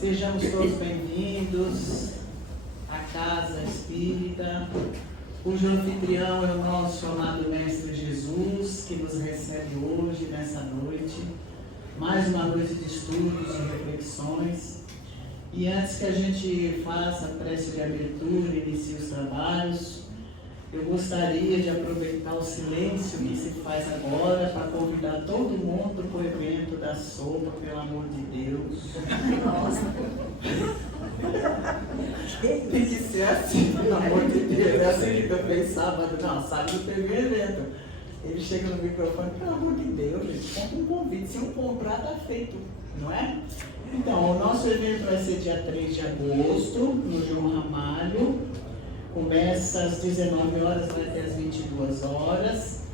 Sejamos todos bem-vindos à Casa Espírita, cujo anfitrião é o nosso amado Mestre Jesus, que nos recebe hoje, nessa noite, mais uma noite de estudos e reflexões. E antes que a gente faça a prece de abertura e inicie os trabalhos, eu gostaria de aproveitar o silêncio que se faz agora para convidar todo mundo para o evento da sopa, pelo amor de Deus. Nossa! Tem que ser assim, pelo amor de Deus. É assim que eu fiz sábado. Não, sábado teve um evento. Ele chega no microfone, pelo amor de Deus, gente, compra um convite. Se eu comprar, tá feito, não é? Então, o nosso evento vai ser dia 3 de agosto, no João Ramalho. Começa às 19 horas, vai até às 22 horas.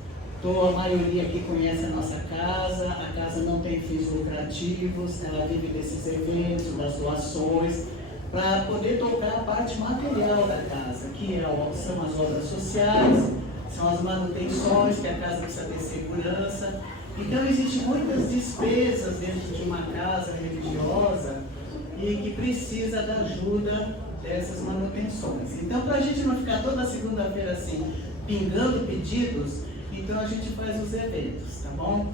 A maioria aqui conhece a nossa casa. A casa não tem fins lucrativos, ela vive desses eventos, das doações, para poder tocar a parte material da casa, que são as obras sociais, são as manutenções, que a casa precisa ter segurança. Então, existem muitas despesas dentro de uma casa religiosa e que precisa da ajuda dessas manutenções. Então, para a gente não ficar toda segunda-feira assim, pingando pedidos, então a gente faz os eventos, tá bom?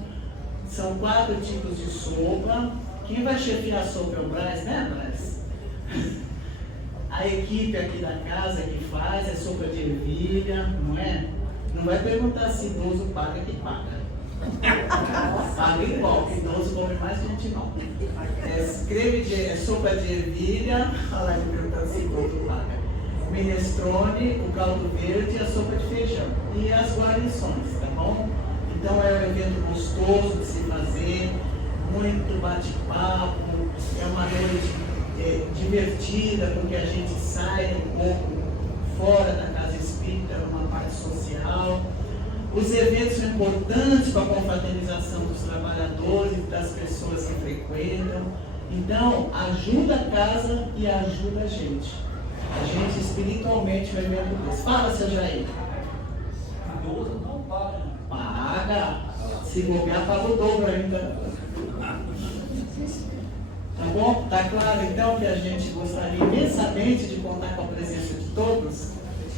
São 4 tipos de sopa. Quem vai chefiar a sopa é o Braz, né, Braz? A equipe aqui da casa que faz é sopa de ervilha, não é? Não vai perguntar se idoso paga, que paga. Paga igual, que idoso come mais que a gente não. É sopa de ervilha, olha lá, ele perguntando se idoso paga. Minestrone, o caldo verde e a sopa de feijão. E as guarnições, tá bom? Então é um evento gostoso de se fazer, muito bate-papo, é uma noite divertida, porque a gente sai um pouco fora da casa espírita, uma parte social. Os eventos são importantes para a confraternização dos trabalhadores e das pessoas que frequentam. Então, ajuda a casa e ajuda a gente. A gente espiritualmente vai evento desse. Fala, seu Jair. Idoso não paga. Paga. Se bobear, paga o dobro ainda. Tá bom? Tá claro então que a gente gostaria imensamente de contar com a presença de todos?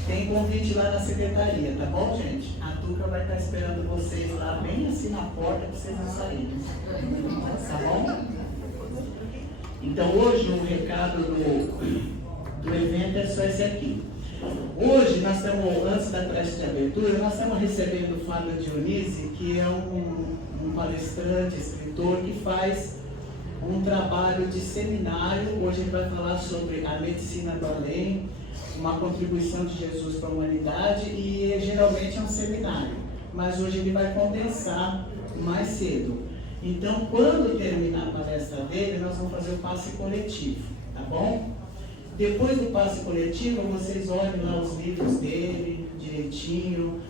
Tem convite lá na secretaria, tá bom, gente? A Tuca vai estar esperando vocês lá, bem assim na porta, para vocês não saírem. Tá bom? Então, hoje o recado do evento é só esse aqui. Hoje, nós estamos, antes da prece de abertura, nós estamos recebendo o Fábio Dionísio, que é um palestrante, escritor, que faz um trabalho de seminário. Hoje ele vai falar sobre a medicina do além, uma contribuição de Jesus para a humanidade, e geralmente é um seminário, mas hoje ele vai condensar mais cedo. Então, quando terminar a palestra dele, nós vamos fazer o passe coletivo, tá bom? Depois do passe coletivo, vocês olhem lá os livros dele, direitinho,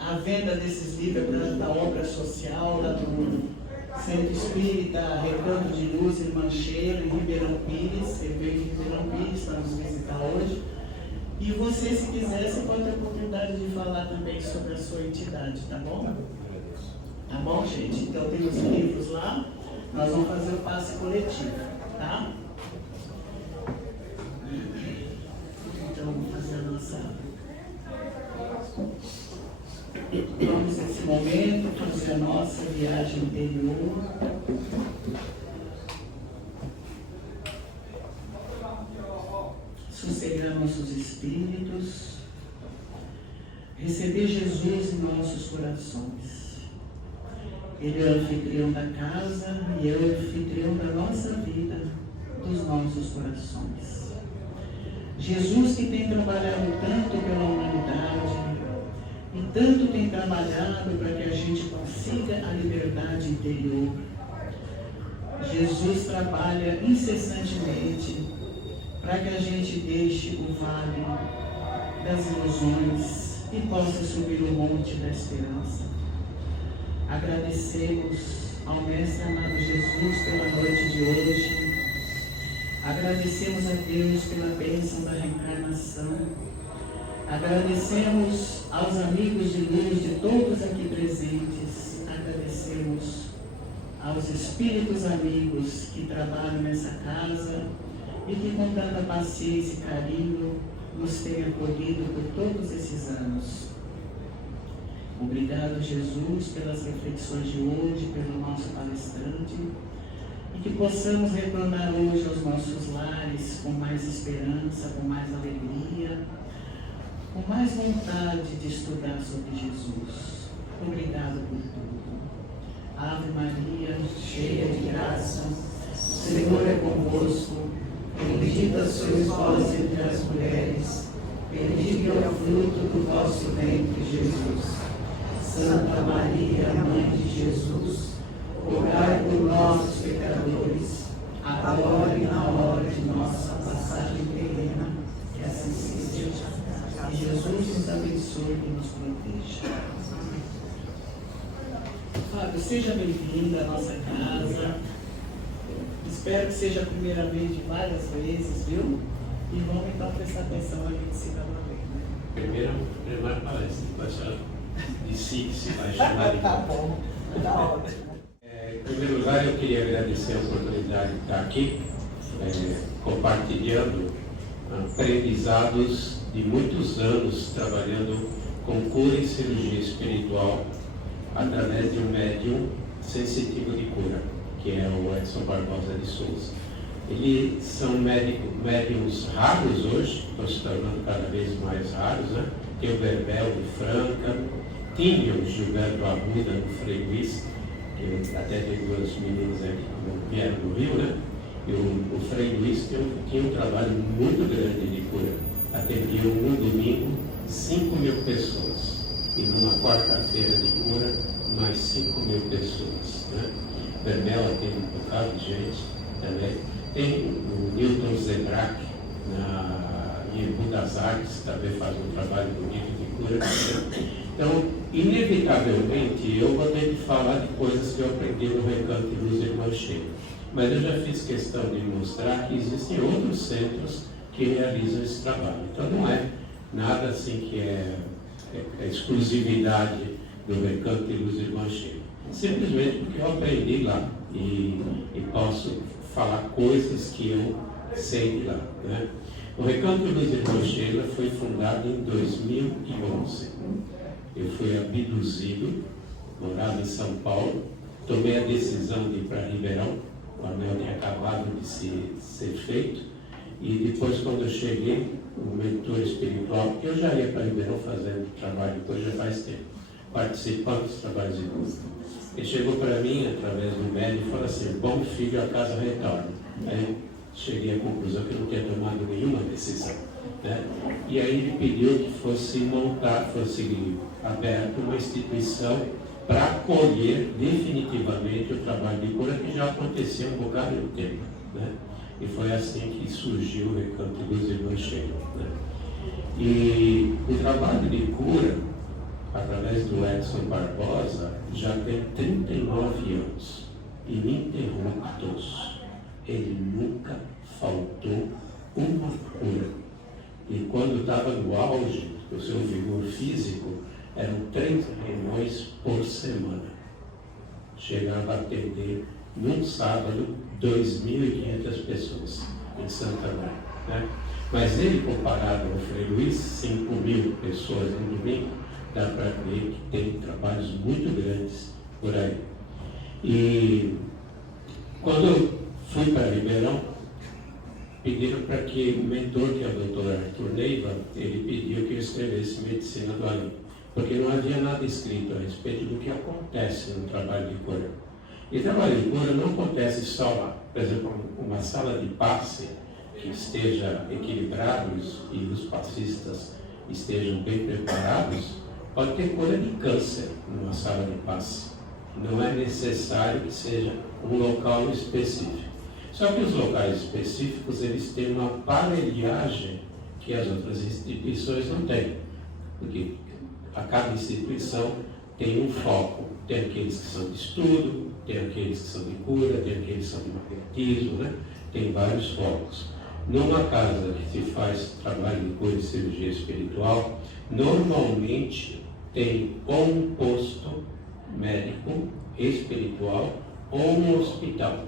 a venda desses livros da obra social, lá do Centro Espírita Recanto de Luz em Mancheiro, em Ribeirão Pires. Ele veio de Ribeirão Pires para nos visitar hoje. E você, se quiser, você pode ter a oportunidade de falar também sobre a sua entidade, tá bom? Tá bom, gente? Então tem os livros lá, nós vamos fazer o passe coletivo, tá? Então vamos fazer a nossa... Vamos nesse momento fazer a nossa viagem interior. Sossegar nossos espíritos. Receber Jesus em nossos corações. Ele é o anfitrião da casa e é o anfitrião da nossa vida, dos nossos corações. Jesus, que tem trabalhado tanto pela humanidade e tanto tem trabalhado para que a gente consiga a liberdade interior. Jesus trabalha incessantemente para que a gente deixe o vale das ilusões e possa subir o monte da esperança. Agradecemos ao Mestre amado Jesus pela noite de hoje. Agradecemos a Deus pela bênção da reencarnação. Agradecemos aos amigos de luz de todos aqui presentes. Agradecemos aos espíritos amigos que trabalham nessa casa e que com tanta paciência e carinho nos têm acolhido por todos esses anos. Obrigado, Jesus, pelas reflexões de hoje, pelo nosso palestrante, e que possamos retornar hoje aos nossos lares com mais esperança, com mais alegria, com mais vontade de estudar sobre Jesus. Obrigado por tudo. Ave Maria, cheia de graça, o Senhor é convosco, bendita sois vós entre as mulheres, bendito é o fruto do vosso ventre, Jesus. Santa Maria, Mãe de Jesus, rogai por nós, pecadores, agora e na hora de nossa passagem terrena, que assim seja. Que Jesus nos abençoe e nos proteja. Fábio, seja bem-vindo à nossa casa. Espero que seja primeiramente várias vezes, viu? E vamos então prestar atenção na medicina da lei, né? Primeira palestra, vai ser de si que se vai chamar de. Tá bom, tá ótimo. Em primeiro lugar, eu queria agradecer a oportunidade de estar aqui, compartilhando aprendizados de muitos anos trabalhando com cura e cirurgia espiritual através de um médium sensitivo de cura, que é o Edson Barbosa de Souza. Eles são médiums raros hoje, estão se tornando cada vez mais raros, né? Tem o Berbel de Franca, tinha o Gilberto Arruda no Frei Luís, que até tem duas meninas aqui que vieram do Rio, né? E o Frei Luís tinha um trabalho muito grande de cura. Atendiam no domingo 5.000 pessoas. E numa quarta-feira de cura, mais 5.000 pessoas. Né? Berbel tem um bocado de gente também. Tem o Newton Zebrack, em Embu das Artes, que também faz um trabalho bonito de cura. Então, inevitavelmente, eu vou ter que falar de coisas que eu aprendi no Recanto de Luz Irmã Sheila. Mas eu já fiz questão de mostrar que existem outros centros que realizam esse trabalho. Então, não é nada assim que é exclusividade do Recanto de Luz Irmã Sheila. Simplesmente porque eu aprendi lá e posso falar coisas que eu sei de lá. Né? O Recanto de Luz Irmã Sheila foi fundado em 2011. Eu fui abduzido, morava em São Paulo, tomei a decisão de ir para Ribeirão, o anel tinha acabado de ser feito, e depois, quando eu cheguei, o mentor espiritual, porque eu já ia para Ribeirão fazendo trabalho, depois já faz tempo, participando dos trabalhos de luz. Ele chegou para mim, através do médico, e falou assim: bom filho, a casa retorna. Aí eu cheguei à conclusão que eu não tinha tomado nenhuma decisão. Né? E aí ele pediu que fosse aberta uma instituição para acolher definitivamente o trabalho de cura que já acontecia um bocado de tempo. Né? E foi assim que surgiu o Recanto de Luz Irmã Sheila. Né? E o trabalho de cura, através do Edson Barbosa, já tem 39 anos, ininterruptos. Ele nunca faltou uma cura. E quando estava no auge do seu vigor físico, eram 3 reuniões por semana. Chegava a atender, num sábado, 2.500 pessoas em Santa Maria. Né? Mas ele, comparado ao Frei Luís, 5.000 pessoas no domingo, dá para ver que tem trabalhos muito grandes por aí. E quando eu fui para Ribeirão, pediram para que o mentor, que é o doutor Arthur Neiva, ele pediu que eu escrevesse Medicina do Além, porque não havia nada escrito a respeito do que acontece no trabalho de cura. E trabalho de cura não acontece só lá. Por exemplo, uma sala de passe que esteja equilibrada e os passistas estejam bem preparados, pode ter cura de câncer numa sala de passe. Não é necessário que seja um local específico. Só que os locais específicos, eles têm uma aparelhagem que as outras instituições não têm. Porque a cada instituição tem um foco. Tem aqueles que são de estudo, tem aqueles que são de cura, tem aqueles que são de magnetismo, né? Tem vários focos. Numa casa que se faz trabalho de cura e cirurgia espiritual, normalmente tem ou um posto médico espiritual ou um hospital.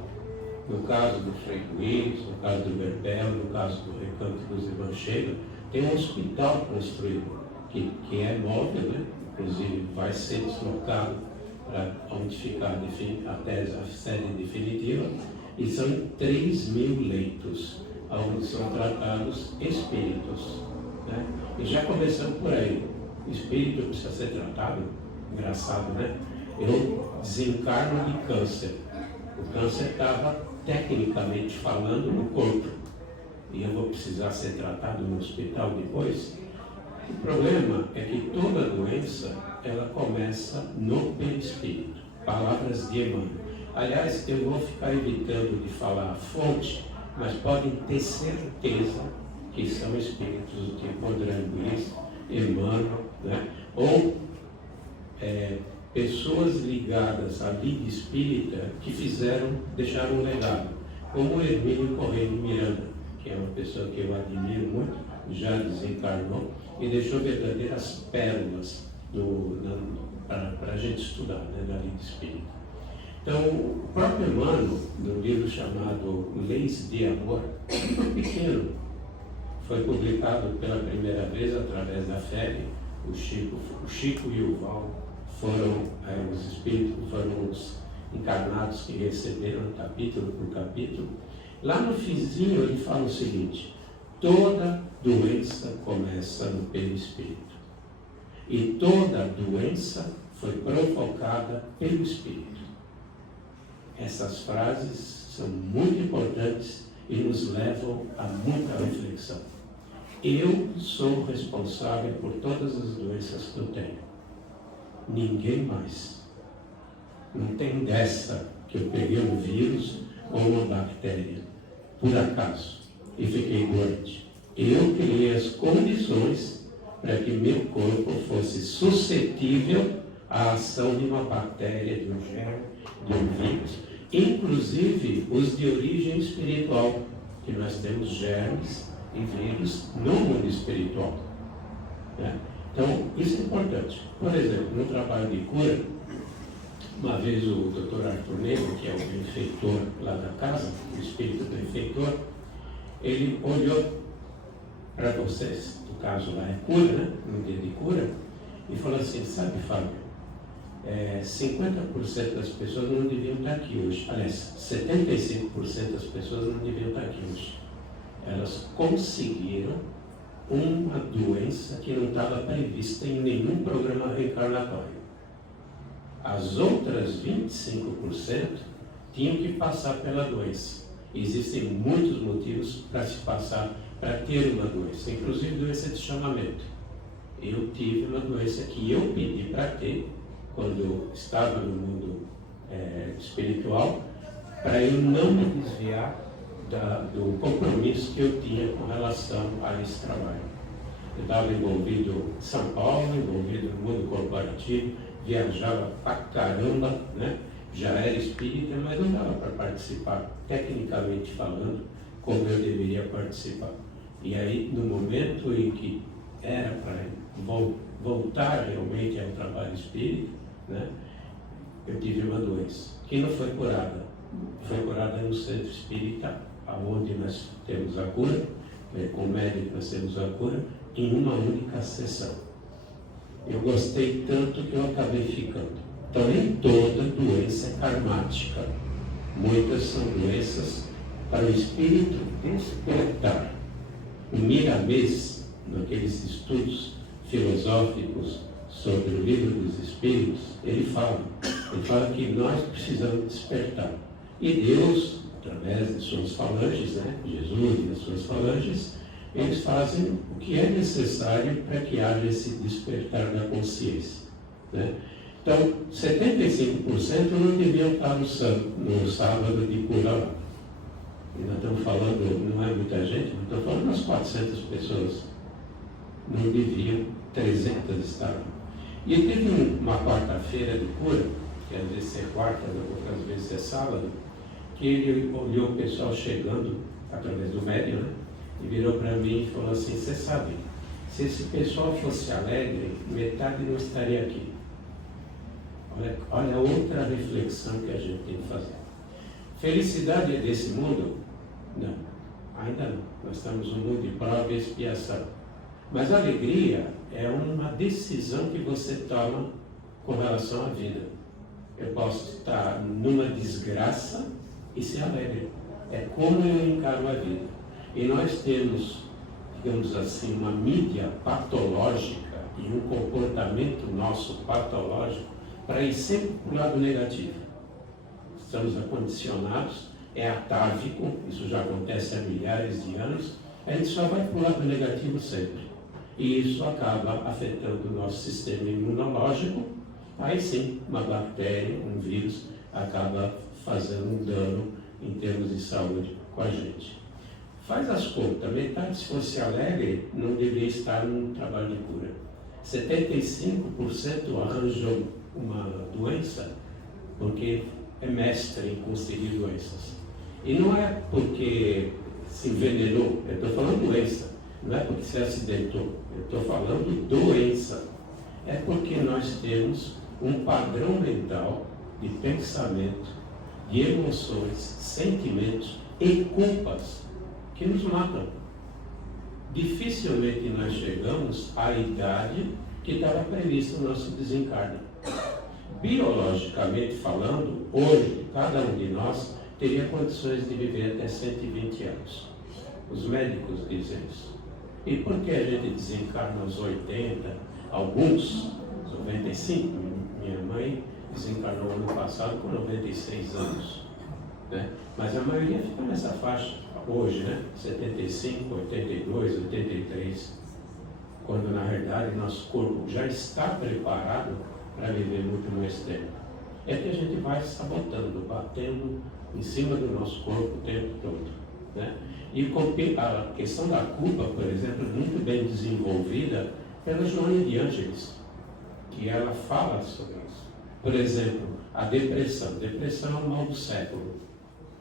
No caso do Frei Luís, no caso do Berbel, no caso do Recanto dos Evangelhos, tem um hospital construído, que é móvel, né? Inclusive vai ser deslocado para onde ficar até a sede definitiva, e são 3.000 leitos, onde são tratados espíritos. Né? E já começando por aí, o espírito precisa ser tratado, engraçado, né? Eu desencarno de câncer. O câncer estava, tecnicamente falando, no corpo. E eu vou precisar ser tratado no hospital depois? O problema é que toda doença, ela começa no perispírito. Palavras de Emmanuel. Aliás, eu vou ficar evitando de falar a fonte, mas podem ter certeza que são espíritos tipo André Luiz, Emmanuel, né? Ou pessoas ligadas à vida espírita que deixaram um legado, como o Hermínio Correia de Miranda, que é uma pessoa que eu admiro muito, já desencarnou, e deixou verdadeiras pérolas para a gente estudar, né, na vida espírita. Então, o próprio Emmanuel, no livro chamado Leis de Amor, um livro pequeno, foi publicado pela primeira vez através da FEB. O Chico e o Val foram os espíritos, foram os encarnados que receberam capítulo por capítulo. Lá no finzinho ele fala o seguinte: toda doença começa no perispírito. E toda doença foi provocada pelo espírito. Essas frases são muito importantes e nos levam a muita reflexão. Eu sou responsável por todas as doenças que eu tenho. Ninguém mais. Não tem dessa que eu peguei um vírus ou uma bactéria, por acaso, e fiquei doente. Eu criei as condições para que meu corpo fosse suscetível à ação de uma bactéria, de um germe, de um vírus, inclusive os de origem espiritual, que nós temos germes e vírus no mundo espiritual. Né? Então, isso é importante. Por exemplo, no trabalho de cura, uma vez o Dr. Arthur Negro, que é o benfeitor lá da casa, o espírito benfeitor, ele olhou para vocês, no caso lá é cura, né? No dia de cura, e falou assim: sabe, Fábio, 50% das pessoas não deviam estar aqui hoje. Aliás, 75% das pessoas não deviam estar aqui hoje. Elas conseguiram uma doença que não estava prevista em nenhum programa reencarnatório. As outras 25% tinham que passar pela doença. Existem muitos motivos para se passar, para ter uma doença, inclusive doença de chamamento. Eu tive uma doença que eu pedi para ter quando eu estava no mundo espiritual, para eu não me desviar do compromisso que eu tinha com relação a esse trabalho. Eu estava envolvido em São Paulo, envolvido no mundo corporativo, viajava pra caramba, né? Já era espírita, mas não dava para participar, tecnicamente falando, como eu deveria participar. E aí, no momento em que era para voltar realmente ao trabalho espírita, né? Eu tive uma doença que não foi curada. Foi curada no centro espírita, onde nós temos a cura, com o médico nós temos a cura, em uma única sessão. Eu gostei tanto que eu acabei ficando. Então, nem toda doença é karmática. Muitas são doenças para o espírito despertar. O Miramês, naqueles estudos filosóficos sobre o livro dos Espíritos, ele fala que nós precisamos despertar. E Deus, através de suas falanges, né? Jesus e as suas falanges, eles fazem o que é necessário para que haja esse despertar da consciência. Né? Então, 75% não deviam estar no sábado de cura lá. E nós estamos falando, não é muita gente, nós estamos falando umas 400 pessoas. Não deviam, 300 estar lá. E teve uma quarta-feira de cura, que às vezes é quarta, outras vezes é sábado, que ele olhou o pessoal chegando através do médium, né? E virou para mim e falou assim: você sabe, se esse pessoal fosse alegre, metade não estaria aqui. Olha outra reflexão que a gente tem que fazer. Felicidade é desse mundo? Não, ainda não. Nós estamos num mundo de prova e expiação. Mas a alegria é uma decisão que você toma com relação à vida. Eu posso estar numa desgraça e ser alegre. É como eu encaro a vida. E nós temos, digamos assim, uma mídia patológica e um comportamento nosso patológico para ir sempre para o lado negativo. Estamos acondicionados, é atávico, isso já acontece há milhares de anos, a gente só vai para o lado negativo sempre. E isso acaba afetando o nosso sistema imunológico. Aí sim, uma bactéria, um vírus, acaba fazendo um dano em termos de saúde com a gente. Faz as contas, metade, se fosse alegre, não deveria estar num trabalho de cura. 75% arranjou uma doença porque é mestre em conseguir doenças. E não é porque se envenenou, eu estou falando doença, não é porque se acidentou, eu estou falando doença. É porque nós temos um padrão mental de pensamento, de emoções, sentimentos e culpas que nos matam. Dificilmente nós chegamos à idade que estava prevista no nosso desencarne. Biologicamente falando, hoje, cada um de nós teria condições de viver até 120 anos. Os médicos dizem isso. E por que a gente desencarna aos 80, alguns, 95? Minha mãe desencarnou ano passado com 96 anos. Né? Mas a maioria fica nessa faixa hoje, né? 75, 82, 83. Quando na realidade nosso corpo já está preparado para viver muito mais tempo. É que a gente vai sabotando, batendo em cima do nosso corpo o tempo todo. Né? E a questão da culpa, por exemplo, é muito bem desenvolvida pela Joana de Ângeles, que ela fala sobre isso. Por exemplo, a depressão. Depressão é o mal do século.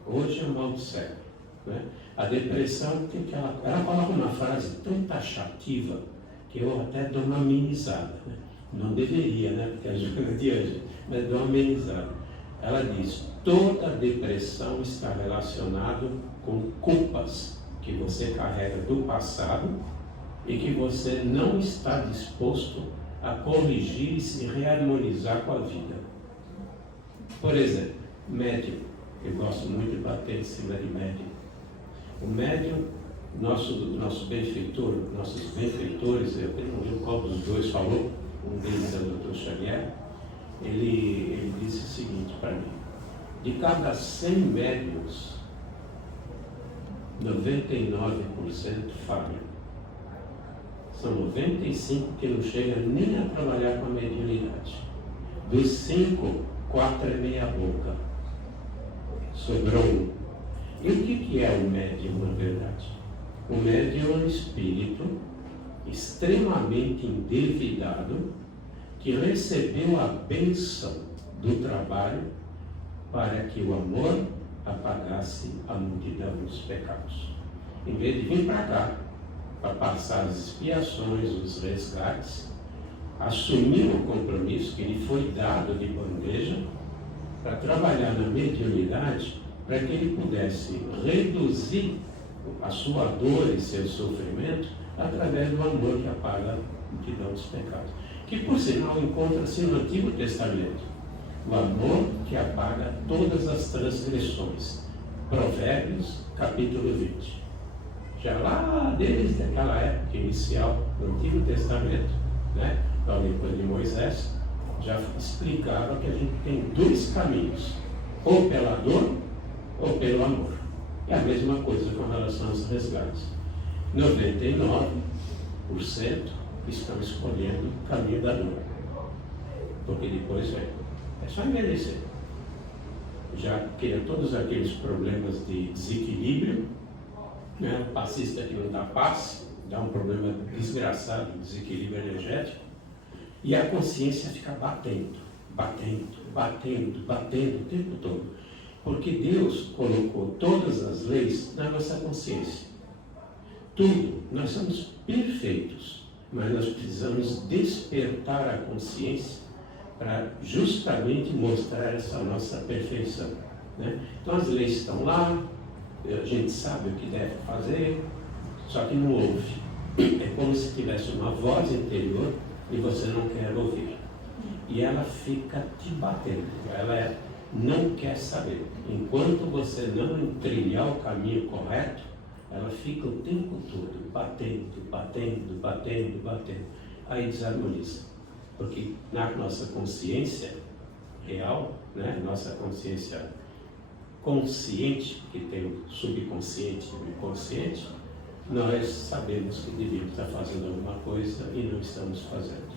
Hoje é o mal do século. Né? A depressão tem que ela coloca uma frase tão taxativa que eu até dou uma amenizada. Né? Não deveria, né? Porque a Joana de Ângeles, mas dou uma amenizada. Ela diz: toda depressão está relacionada com culpas que você carrega do passado e que você não está disposto a corrigir e se reharmonizar com a vida. Por exemplo, médium. Eu gosto muito de bater em cima de médium. O médium, nosso benfeitor, nossos benfeitores, eu não lembro qual dos dois falou, um deles é o Dr. Xavier, ele disse o seguinte para mim: de cada 100 médiums, 99% falham. São 95 que não chegam nem a trabalhar com a mediunidade. Dos 5, 4 é meia boca. Sobrou um. E o que é o médium, na verdade? O médium é um espírito extremamente endividado que recebeu a bênção do trabalho para que o amor apagasse a multidão dos pecados. Em vez de vir para cá, para passar as expiações, os resgates, assumir o compromisso que lhe foi dado de bandeja para trabalhar na mediunidade, para que ele pudesse reduzir a sua dor e seu sofrimento através do amor que apaga a multidão dos pecados. Que, por sinal, encontra-se no Antigo Testamento. O amor que apaga todas as transgressões. Provérbios, capítulo 20. Já lá desde aquela época inicial do Antigo Testamento, né, depois de Moisés, já explicava que a gente tem dois caminhos, ou pela dor ou pelo amor. É a mesma coisa com relação aos resgates. 99% estão escolhendo o caminho da dor, porque depois é só envelhecer. Já cria todos aqueles problemas de desequilíbrio, né? O passista que não dá paz, dá um problema desgraçado de desequilíbrio energético, e a consciência fica batendo o tempo todo. Porque Deus colocou todas as leis na nossa consciência. Tudo, nós somos perfeitos, mas nós precisamos despertar a consciência para justamente mostrar essa nossa perfeição, né? Então as leis estão lá, a gente sabe o que deve fazer, só que não ouve. É como se tivesse uma voz interior e você não quer ouvir. E ela fica te batendo, ela não quer saber. Enquanto você não trilhar o caminho correto, ela fica o tempo todo batendo, batendo, batendo, batendo. Aí desarmoniza. Porque na nossa consciência real, né, nossa consciência consciente, que tem o subconsciente e o inconsciente, nós sabemos que devíamos estar fazendo alguma coisa e não estamos fazendo.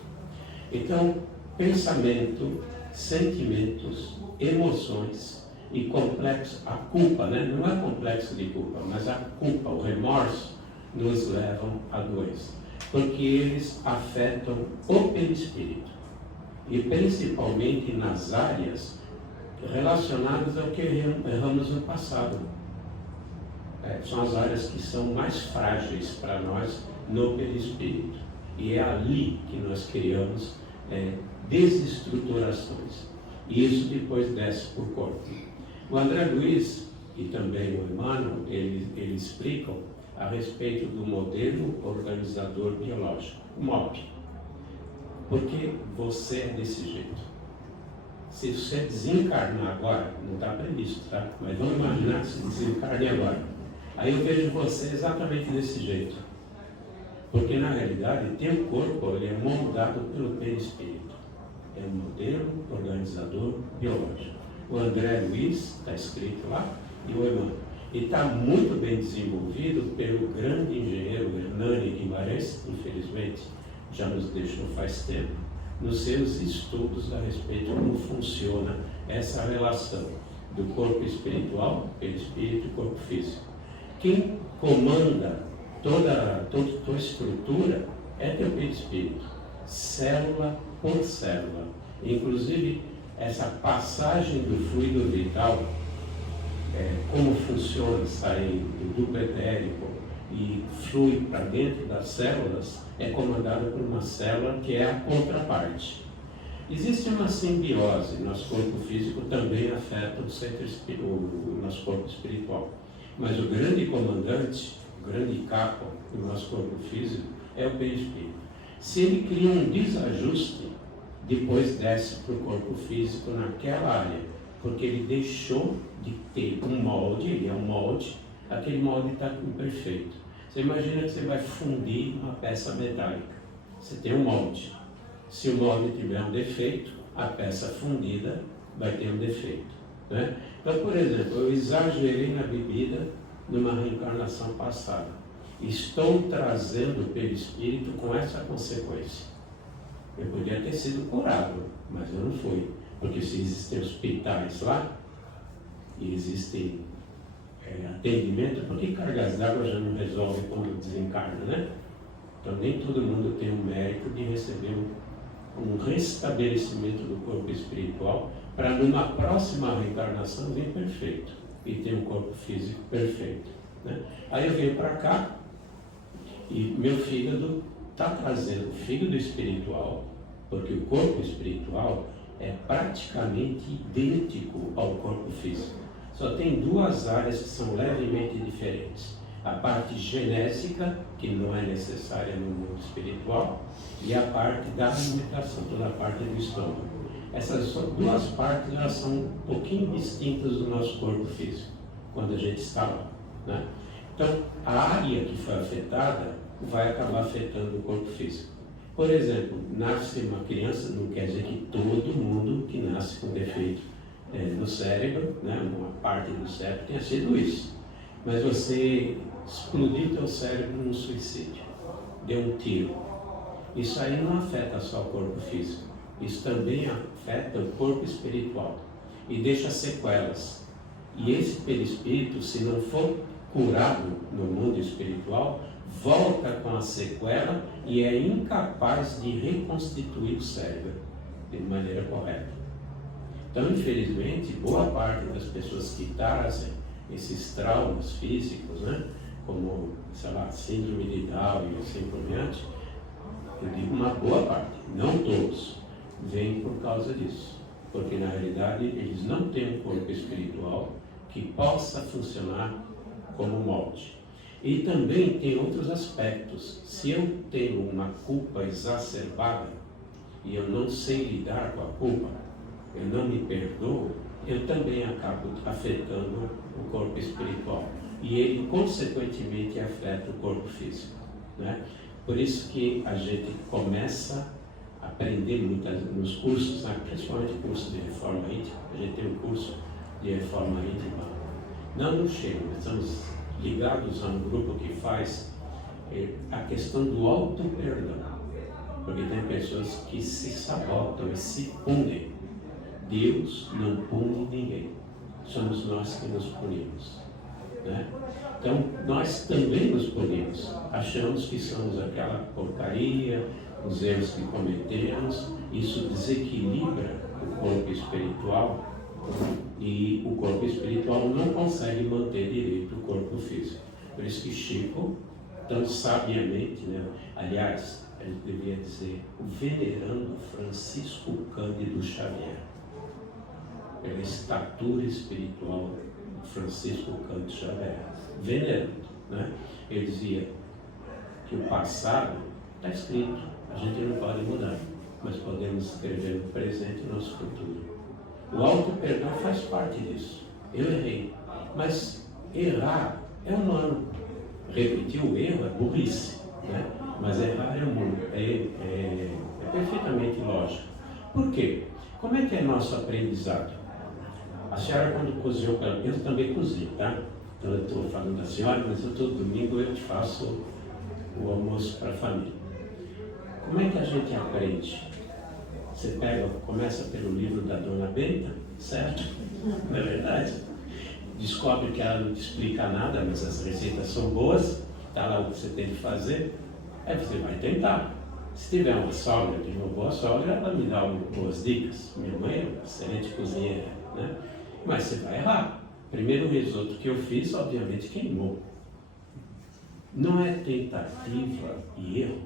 Então, pensamento, sentimentos, emoções e complexo, a culpa, né? Não é complexo de culpa, mas a culpa, o remorso, nos levam à doença, porque eles afetam o perispírito, e principalmente nas áreas relacionadas ao que erramos no passado. São as áreas que são mais frágeis para nós no perispírito, e é ali que nós criamos desestruturações, e isso depois desce para o corpo. O André Luiz e também o Emmanuel, eles explicam a respeito do modelo organizador biológico, o MOB. Porque você é desse jeito. Se você desencarnar agora, não está previsto, tá? Mas vamos imaginar que você desencarne agora. Aí eu vejo você exatamente desse jeito. Porque na realidade, teu corpo ele é moldado pelo perispírito. É um modelo organizador biológico. O André Luiz, está escrito lá, e o Emmanuel. E está muito bem desenvolvido pelo grande engenheiro Hernani Guimarães, infelizmente já nos deixou faz tempo, nos seus estudos a respeito de como funciona essa relação do corpo espiritual, perispírito e corpo físico. Quem comanda toda a estrutura é teu perispírito, célula por célula. Inclusive, essa passagem do fluido vital, como funciona, sai do duplo etérico e flui para dentro das células, é comandada por uma célula que é a contraparte. Existe uma simbiose, nosso corpo físico também afeta o nosso corpo espiritual. Mas o grande comandante, o grande capo do nosso corpo físico é o perispírito. Se ele cria um desajuste, depois desce para o corpo físico naquela área, porque ele deixou de ter um molde, ele é um molde, aquele molde está imperfeito. Você imagina que você vai fundir uma peça metálica, você tem um molde. Se o molde tiver um defeito, a peça fundida vai ter um defeito, né? Então, por exemplo, eu exagerei na bebida numa reencarnação passada. Estou trazendo o perispírito com essa consequência. Eu podia ter sido curado, mas eu não fui. Porque se existem hospitais lá, e existe atendimento, por que cargas d'água já não resolve quando desencarna, né? Então nem todo mundo tem o mérito de receber um restabelecimento do corpo espiritual para numa próxima reencarnação vir perfeito e ter um corpo físico perfeito, né? Aí eu venho para cá e meu fígado está trazendo o fígado espiritual, porque o corpo espiritual é praticamente idêntico ao corpo físico. Só tem duas áreas que são levemente diferentes. A parte genésica, que não é necessária no mundo espiritual, e a parte da alimentação, toda a parte do estômago. Essas duas partes, elas são um pouquinho distintas do nosso corpo físico, quando a gente está lá, né? Então, a área que foi afetada vai acabar afetando o corpo físico. Por exemplo, nasce uma criança, não quer dizer que todo mundo que nasce com defeito no cérebro, né, uma parte do cérebro tenha sido isso. Mas você explodiu teu cérebro num suicídio, deu um tiro. Isso aí não afeta só o corpo físico, isso também afeta o corpo espiritual e deixa sequelas. E esse perispírito, se não for curado no mundo espiritual, volta com a sequela e é incapaz de reconstituir o cérebro de maneira correta. Então, infelizmente, boa parte das pessoas que trazem esses traumas físicos, né, como, sei lá, síndrome de Down e assim por diante, eu digo uma boa parte, não todos, vem por causa disso. Porque na realidade eles não têm um corpo espiritual que possa funcionar como molde. E também tem outros aspectos. Se eu tenho uma culpa exacerbada e eu não sei lidar com a culpa, eu não me perdoo, eu também acabo afetando o corpo espiritual. E ele, consequentemente, afeta o corpo físico, né? Por isso que a gente começa a aprender nos cursos, né? Principalmente o curso de reforma íntima. A gente tem um curso de reforma íntima. Não chega, nós estamos ligados a um grupo que faz a questão do auto-perdão. Porque tem pessoas que se sabotam e se punem. Deus não pune ninguém. Somos nós que nos punimos, né? Então, nós também nos punimos. Achamos que somos aquela porcaria, os erros que cometemos. Isso desequilibra o corpo espiritual. E o corpo espiritual não consegue manter direito o corpo físico. Por isso que Chico, tão sabiamente, né? Aliás, ele devia dizer, o venerando Francisco Cândido Xavier, pela estatura espiritual de Francisco Cândido Xavier, venerando, né? Ele dizia que o passado está escrito, a gente não pode mudar, mas podemos escrever no presente e no nosso futuro. O auto-perdão faz parte disso. Eu errei, mas errar é humano. Repetir o erro é burrice, né? Mas errar é humano, é perfeitamente lógico. Por quê? Como é que é nosso aprendizado? A senhora, quando cozinhou para mim, eu também cozinho, tá? Então eu estou falando da senhora, mas todo domingo eu te faço o almoço para a família. Como é que a gente aprende? Você começa pelo livro da Dona Benta, certo? Não é verdade? Descobre que ela não te explica nada, mas as receitas são boas, está lá o que você tem que fazer, aí você vai tentar. Se tiver uma sogra, de uma boa sogra, ela me dá boas dicas. Minha mãe é uma excelente cozinheira, né? Mas você vai errar. Primeiro risoto que eu fiz, obviamente, queimou. Não é tentativa e erro.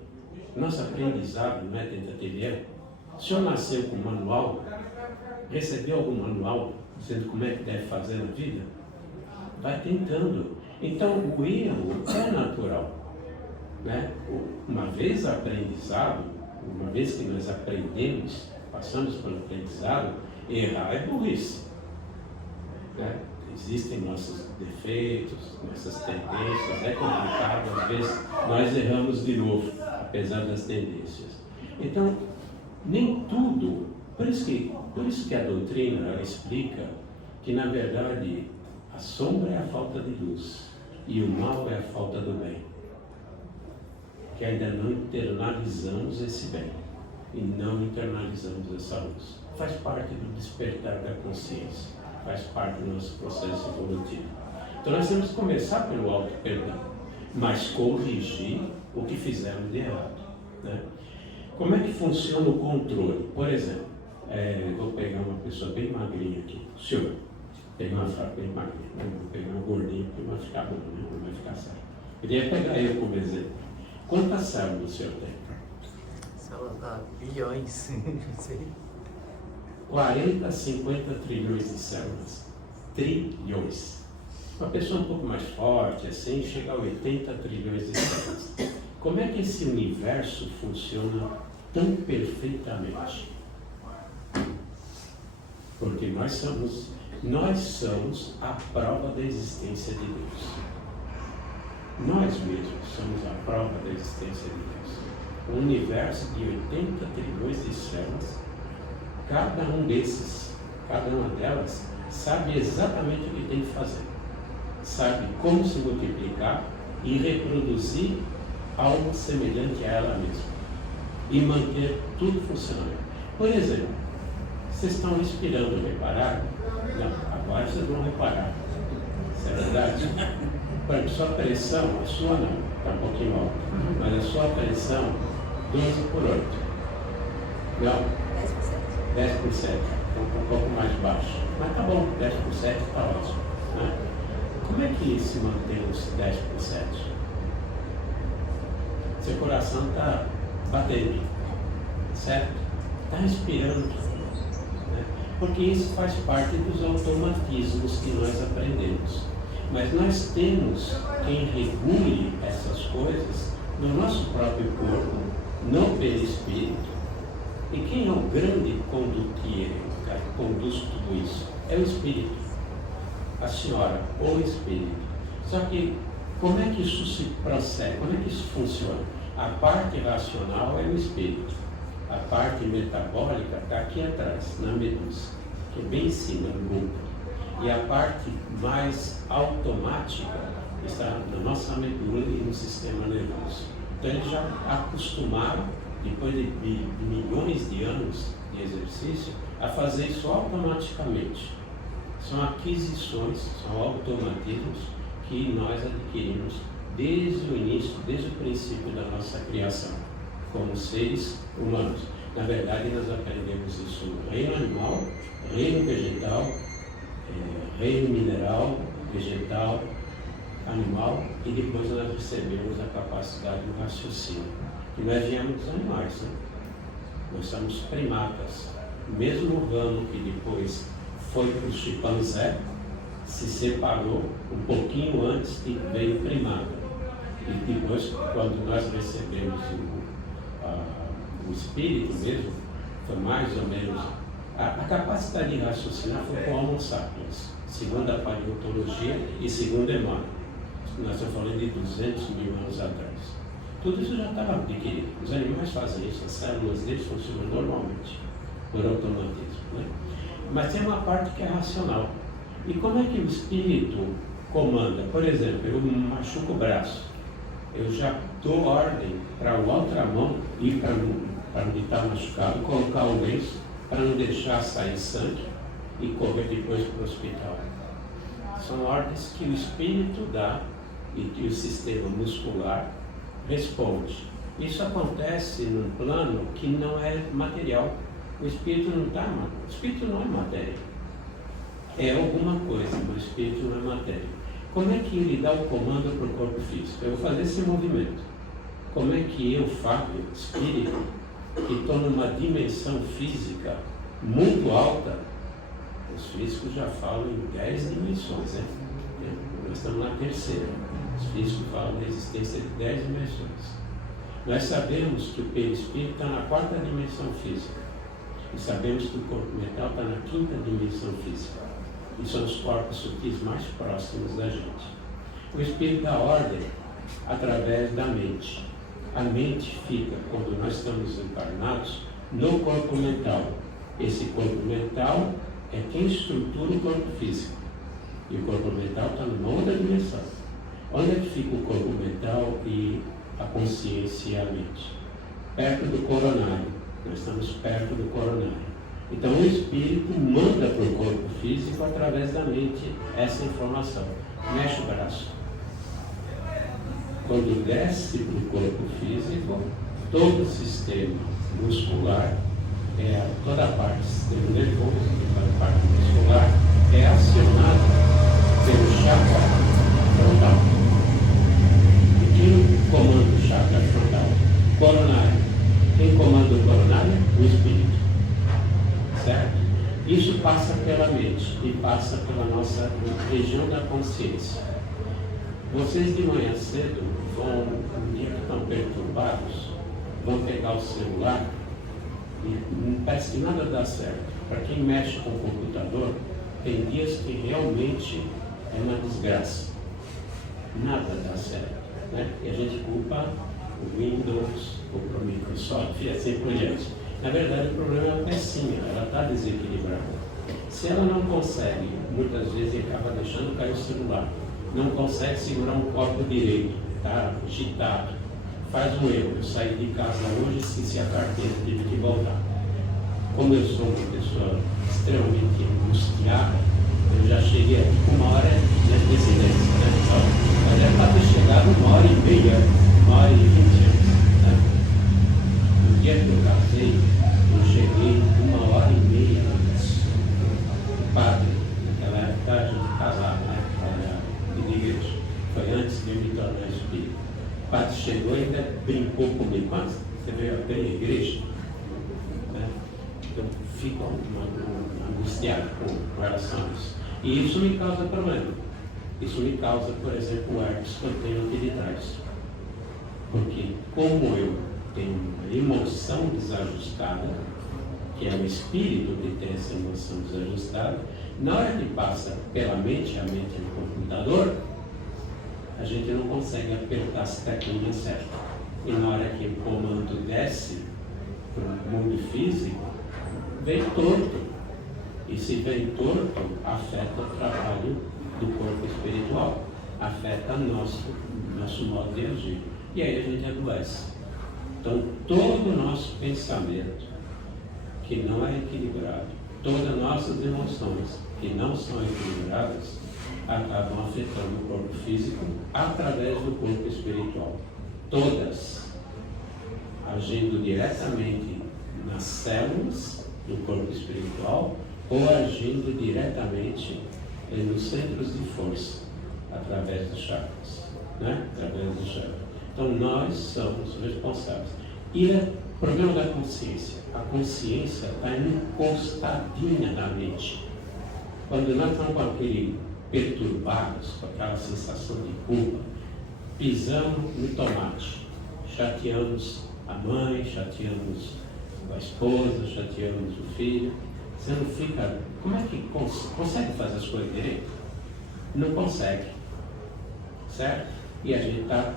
Nosso aprendizado não é tentativa e erro. O senhor nasceu com um manual, recebeu algum manual dizendo como é que deve fazer na vida? Vai tentando. Então, o erro é natural, né? Uma vez aprendizado, uma vez que nós aprendemos, passamos pelo aprendizado, errar é burrice, né? Existem nossos defeitos, nossas tendências, é complicado, às vezes nós erramos de novo, apesar das tendências. Então, nem tudo, por isso que a doutrina ela explica que, na verdade, a sombra é a falta de luz e o mal é a falta do bem. Que ainda não internalizamos esse bem e não internalizamos essa luz. Faz parte do despertar da consciência, faz parte do nosso processo evolutivo. Então nós temos que começar pelo auto-perdão, mas corrigir o que fizemos de errado, né? Como é que funciona o controle? Por exemplo, vou pegar uma pessoa bem magrinha aqui. O senhor tem uma fraca bem magrinha, né? Vou pegar um gordinho porque não vai ficar bom, né? Não vai ficar certo. Queria pegar eu como exemplo. Quantas células o senhor tem? Células bilhões, não sei. 40 a 50 trilhões de células. Trilhões. Uma pessoa um pouco mais forte, assim, chega a 80 trilhões de células. Como é que esse universo funciona tão perfeitamente? Porque nós somos a prova da existência de Deus. Nós mesmos somos a prova da existência de Deus. Um universo de 80 trilhões de células, cada uma delas, sabe exatamente o que tem que fazer. Sabe como se multiplicar e reproduzir algo semelhante a ela mesma. E manter tudo funcionando. Por exemplo, vocês estão respirando, repararam? Não, agora vocês vão reparar. Isso é verdade? Por exemplo, sua pressão, a sua não, está um pouquinho alta, mas a sua pressão, 12 por 8. Não? 10 por 7. Um pouco mais baixo. Mas tá bom, 10 por 7 está ótimo, né? Como é que se mantém os 10 por 7? Seu coração está batendo, certo? está respirando, né? Porque isso faz parte dos automatismos que nós aprendemos. Mas nós temos quem regule essas coisas no nosso próprio corpo, no perispírito. E quem é o grande condutier, que conduz tudo isso? É o Espírito. A senhora, o Espírito. Só que como é que isso se procede? Como é que isso funciona? A parte racional é o Espírito. A parte metabólica está aqui atrás, na medusa, que é bem em cima, no grupo. E a parte mais automática está na nossa medula e no sistema nervoso. Então eles já acostumaram, depois de milhões de anos de exercício, a fazer isso automaticamente. São aquisições, são automatismos que nós adquirimos desde o início, desde o princípio da nossa criação, como seres humanos. Na verdade, nós aprendemos isso no reino animal, reino vegetal, reino mineral, vegetal, animal, e depois nós recebemos a capacidade do raciocínio. E nós viemos dos animais, né? Nós somos primatas. O mesmo ramo que depois foi para o chimpanzé, se separou um pouquinho antes e veio primata. E depois, quando nós recebemos o espírito mesmo, foi mais ou menos... A capacidade de raciocinar foi com o Homo sapiens, segundo a paleontologia e segundo Emmanuel. Nós estamos falando de 200 mil anos atrás. Tudo isso já estava adquirido. Os animais fazem isso, as células deles funcionam normalmente, por automatismo, né? Mas tem uma parte que é racional. E como é que o espírito comanda? Por exemplo, eu machuco o braço. Eu já dou ordem para a outra mão ir para onde está machucado, colocar o lenço para não deixar sair sangue e correr depois para o hospital. São ordens que o espírito dá e que o sistema muscular responde. Isso acontece num plano que não é material. O espírito não está, o espírito não é matéria. É alguma coisa, mas o espírito não é matéria. Como é que ele dá o comando para o corpo físico? Eu vou fazer esse movimento. Como é que eu, Fábio, espírito, que estou numa dimensão física muito alta, os físicos já falam em 10 dimensões, né? Nós estamos na terceira. Os físicos falam da existência de 10 dimensões. Nós sabemos que o perispírito está na 4ª dimensão física. E sabemos que o corpo mental está na 5ª dimensão física. E são os corpos sutis mais próximos da gente. O espírito dá ordem através da mente. A mente fica, quando nós estamos encarnados, no corpo mental. Esse corpo mental é quem estrutura o corpo físico. E o corpo mental está numa outra dimensão. Onde é que fica o corpo mental e a consciência e a mente? Perto do coronário. Nós estamos perto do coronário. Então o espírito manda para o corpo físico através da mente essa informação. Mexe o braço. Quando desce para o corpo físico, todo o sistema muscular, toda a parte do sistema nervoso, toda a parte muscular, é acionada pelo chakra frontal. E quem comanda o chakra frontal? Coronário. Quem comanda o coronário? O espírito. Certo? Isso passa pela mente e passa pela nossa região da consciência. Vocês de manhã cedo um dia que estão perturbados, vão pegar o celular e parece que nada dá certo. Para quem mexe com o computador, tem dias que realmente é uma desgraça. Nada dá certo, né? E a gente culpa o Windows, o Microsoft e assim por diante. Na verdade, o problema é a pecinha, ela está desequilibrada. Se ela não consegue, muitas vezes acaba deixando cair o celular, não consegue segurar um copo direito, está agitado, faz um erro. Eu saí de casa hoje, esqueci a carteira, tive que voltar. Como eu sou uma pessoa extremamente angustiada, eu já cheguei aqui com 1 hora de antecedência, né? Mas era para ter chegado 1h30, 1h20 anos. Né? No dia que eu casei, eu cheguei 1h30 antes. O padre, naquela época, a gente casava, né? De igreja. Foi antes de eu me tornar espírita. O padre chegou e ainda brincou comigo. Mas você veio abrir a igreja? Né? eu fico angustiado com relação a isso. E isso me causa problema. Isso me causa, por exemplo, o herpes que eu tenho aqui de trás. Porque como eu tenho uma emoção desajustada, que é o espírito que tem essa emoção desajustada, na hora que passa pela mente, a mente é no computador, a gente não consegue apertar as teclinhas certas. E na hora que o comando desce para o mundo físico, vem torto. E se vem torto, afeta o trabalho do corpo espiritual, afeta nosso modo de agir. E aí a gente adoece. Então, todo o nosso pensamento que não é equilibrado, todas as nossas emoções que não são equilibradas, acabam afetando o corpo físico através do corpo espiritual. Todas, agindo diretamente nas células do corpo espiritual ou agindo diretamente nos centros de força, através dos chakras, né? Através dos chakras. Então nós somos responsáveis. E o problema da consciência, a consciência está encostadinha na mente. Quando nós estamos com aquele perturbados, com aquela sensação de culpa, pisamos no tomate, chateamos a mãe, chateamos a esposa, chateamos o filho. Você não fica, como é que consegue fazer as coisas direito? Não consegue, certo? E a gente está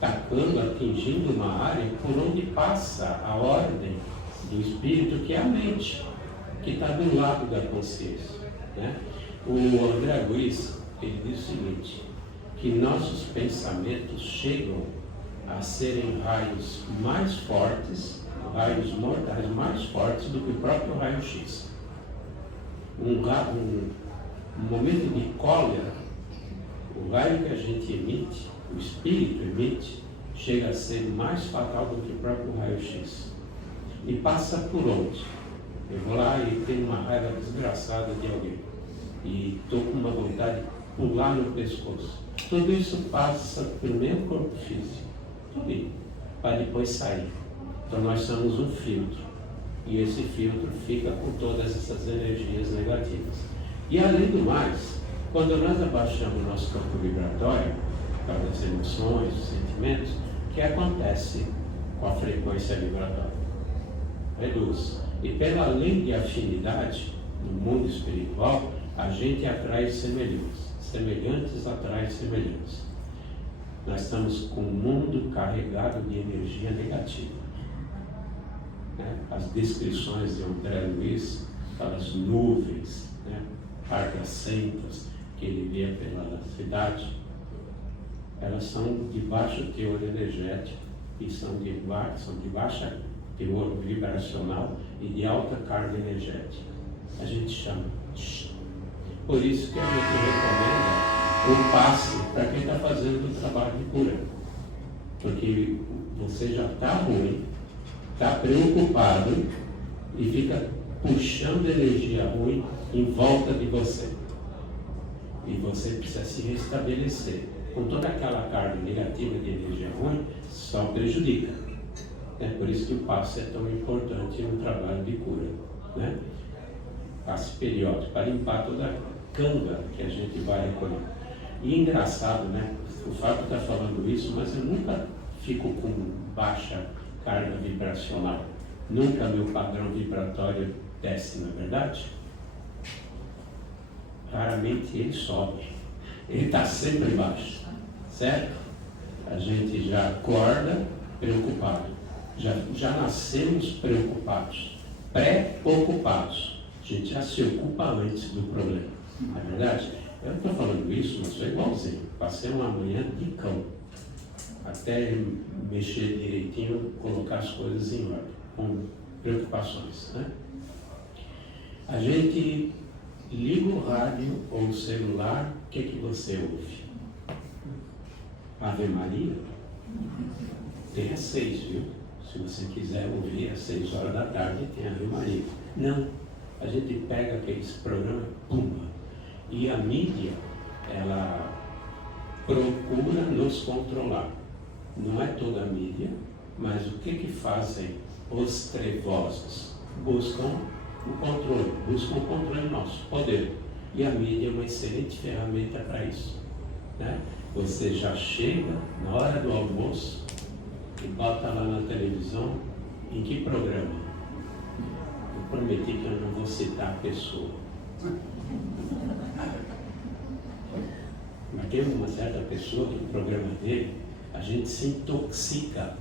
atacando, atingindo uma área por onde passa a ordem do espírito, que é a mente, que está do lado da consciência, né? O André Luiz, ele diz o seguinte, que nossos pensamentos chegam a serem raios mais fortes, raios mortais mais fortes do que o próprio raio-x. Um momento de cólera, o raio que a gente emite, o espírito emite, chega a ser mais fatal do que o próprio raio-x. E passa por onde? Eu vou lá e tenho uma raiva desgraçada de alguém. E estou com uma vontade de pular no pescoço. Tudo isso passa pelo meu corpo físico, tudo, para depois sair. Então nós somos um filtro. E esse filtro fica com todas essas energias negativas. E além do mais, quando nós abaixamos o nosso campo vibratório, por causa das emoções, dos sentimentos, o que acontece com a frequência vibratória? Reduz. E pela lei de afinidade, no mundo espiritual, a gente atrai semelhantes. Semelhantes atraem semelhantes. Nós estamos com o mundo carregado de energia negativa. As descrições de André Luiz, aquelas nuvens, argacentas que ele via pela cidade, elas são de baixo teor energético e são de baixa teor vibracional e de alta carga energética. A gente chama. Por isso que a gente recomenda o passe para quem está fazendo o trabalho de cura. Porque você já está ruim, está preocupado e fica puxando energia ruim em volta de você. E você precisa se restabelecer. Com toda aquela carga negativa de energia ruim, só prejudica. É por isso que o passe é tão importante no trabalho de cura, né? Passe periódico, para limpar toda a canga que a gente vai recolher. E engraçado, né? O Fábio está falando isso, mas eu nunca fico com baixa carga vibracional. Nunca meu padrão vibratório desce, não é verdade? Raramente ele sobe. Ele está sempre baixo, certo? A gente já acorda preocupado. Já nascemos preocupados, pré-ocupados. A gente já se ocupa antes do problema, não é verdade? Eu não estou falando isso, mas sou igualzinho. Passei uma manhã de cão, até mexer direitinho, colocar as coisas em ordem, com preocupações, né? A gente liga o rádio ou o celular, o que você ouve? Ave Maria? Tem às 6, viu? Se você quiser ouvir às 6 horas da tarde, tem Ave Maria. Não, a gente pega aqueles programas, pumba. E a mídia, ela procura nos controlar. Não é toda a mídia, mas o que fazem os trevosos? buscam o controle nosso, poder. E a mídia é uma excelente ferramenta para isso. Né? Você já chega na hora do almoço e bota lá na televisão em que programa. Eu prometi que eu não vou citar a pessoa. Mas tem uma certa pessoa que no programa dele a gente se intoxica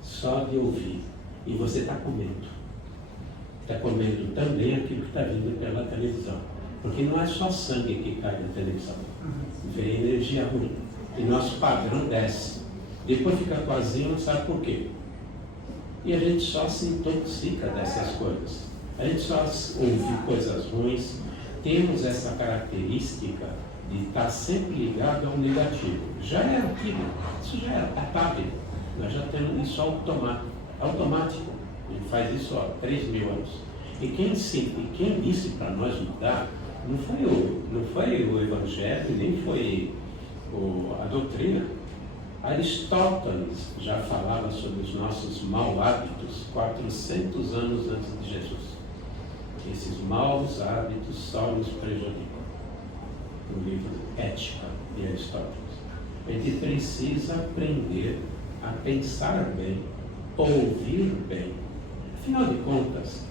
só de ouvir. E você está comendo. Está comendo também aquilo que está vindo pela televisão. Porque não é só sangue que cai na televisão. Vem energia ruim. E nosso padrão desce. Depois fica vazio, não sabe por quê. E a gente só se intoxica dessas coisas. A gente só ouve coisas ruins. Temos essa característica de estar sempre ligado ao negativo. Já era aquilo. Isso já era tátil. Nós já temos isso automático. A gente faz isso há 3.000 anos. E quem disse para nós mudar não foi o Evangelho, nem foi a doutrina. Aristóteles já falava sobre os nossos maus hábitos 400 anos antes de Jesus. Esses maus hábitos só nos prejudicam. No livro Ética de Aristóteles. A gente precisa aprender a pensar bem, ouvir bem. Afinal de contas,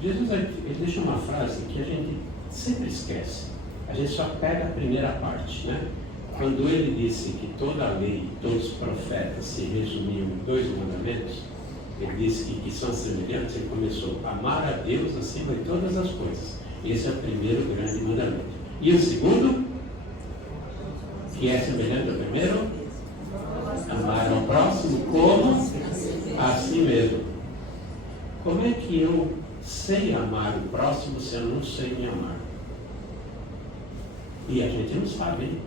Jesus ele deixa uma frase que a gente sempre esquece. A gente só pega a primeira parte, né? Quando ele disse que toda a lei, todos os profetas se resumiam em 2 mandamentos, ele disse que são semelhantes, ele começou a amar a Deus acima de todas as coisas. Esse é o primeiro grande mandamento. E o segundo, que é semelhante ao primeiro, amar ao próximo como a si mesmo. Como é que eu sei amar o próximo se eu não sei me amar? E a gente não sabe, hein?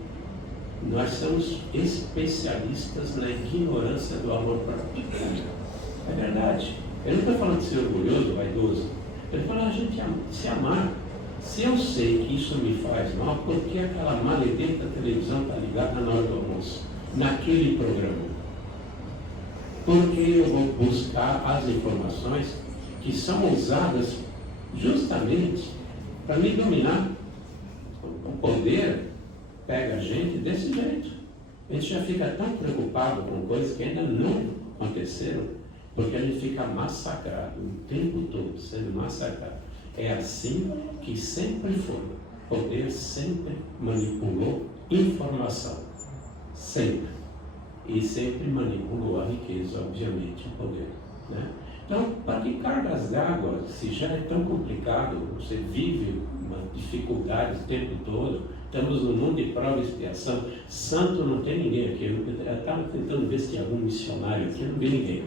Nós somos especialistas na ignorância do amor próprio. É verdade. Eu não estou falando de ser orgulhoso, vaidoso. Eu estou falando de a gente se amar. Se eu sei que isso me faz mal, por que aquela maledita televisão está ligada na hora do almoço? Naquele programa. Porque eu vou buscar as informações que são usadas justamente para me dominar. O poder pega a gente desse jeito. A gente já fica tão preocupado com coisas que ainda não aconteceram, porque a gente fica massacrado o tempo todo, sendo massacrado. É assim que sempre foi. O poder sempre manipulou informação. Sempre. E sempre manipulou a riqueza, obviamente, o poder. Né? Então, para que cargas d'água, se já é tão complicado, você vive uma dificuldade o tempo todo, estamos no mundo de prova e expiação, santo não tem ninguém aqui, eu estava tentando ver se tinha algum missionário aqui, eu não vi ninguém.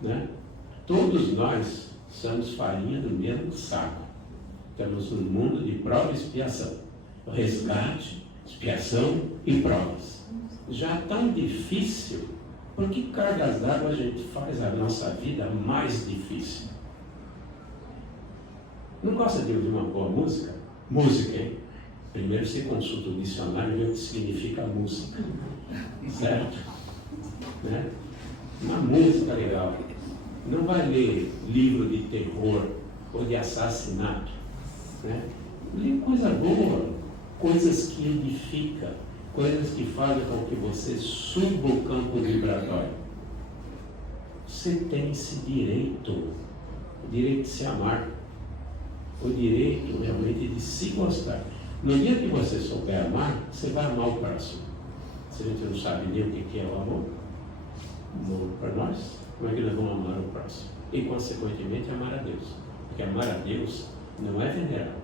Né? Todos nós somos farinha do mesmo saco. Estamos no mundo de prova e expiação. Resgate, expiação e provas. Já tão difícil, por que cargas d'água a gente faz a nossa vida mais difícil? Não gosta de ouvir uma boa música? Música, hein? Primeiro você consulta o dicionário e vê o que significa música. Certo? Né? Uma música legal. Não vai ler livro de terror ou de assassinato. Né? Lê coisa boa, coisas que edificam, coisas que fazem com que você suba o campo vibratório. Você tem esse direito, o direito de se amar, o direito realmente de se gostar. No dia que você souber amar, você vai amar o próximo. Se a gente não sabe nem o que é o amor, para nós, como é que nós vamos amar o próximo? E, consequentemente, amar a Deus. Porque amar a Deus não é venerar,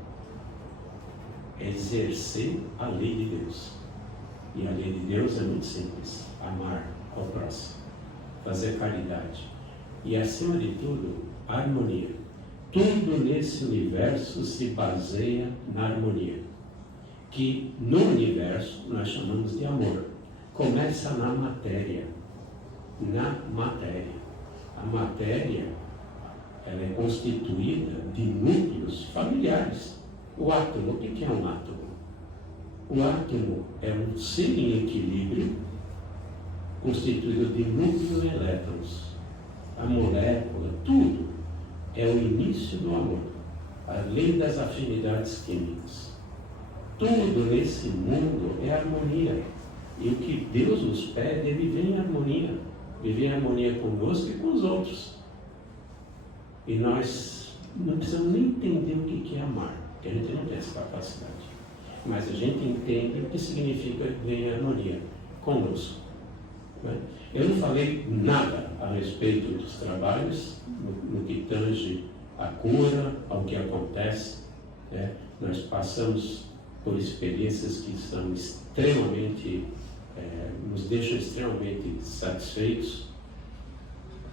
é exercer a lei de Deus. E a lei de Deus é muito simples: amar ao próximo, fazer caridade. E, acima de tudo, harmonia. Tudo nesse universo se baseia na harmonia, que no universo nós chamamos de amor. Começa na matéria. Na matéria. A matéria, ela é constituída de núcleos familiares. O átomo, o que é um átomo? O átomo é um ser em equilíbrio constituído de núcleo e elétrons. A molécula, tudo. é o início do amor, a lei das afinidades químicas. Tudo nesse mundo é harmonia. E o que Deus nos pede é viver em harmonia. Viver em harmonia conosco e com os outros. E nós não precisamos nem entender o que é amar, porque a gente não tem essa capacidade. Mas a gente entende o que significa viver em harmonia conosco. Eu não falei nada a respeito dos trabalhos, no que tange a cura, ao que acontece. Nós passamos por experiências que são extremamente, nos deixam extremamente satisfeitos.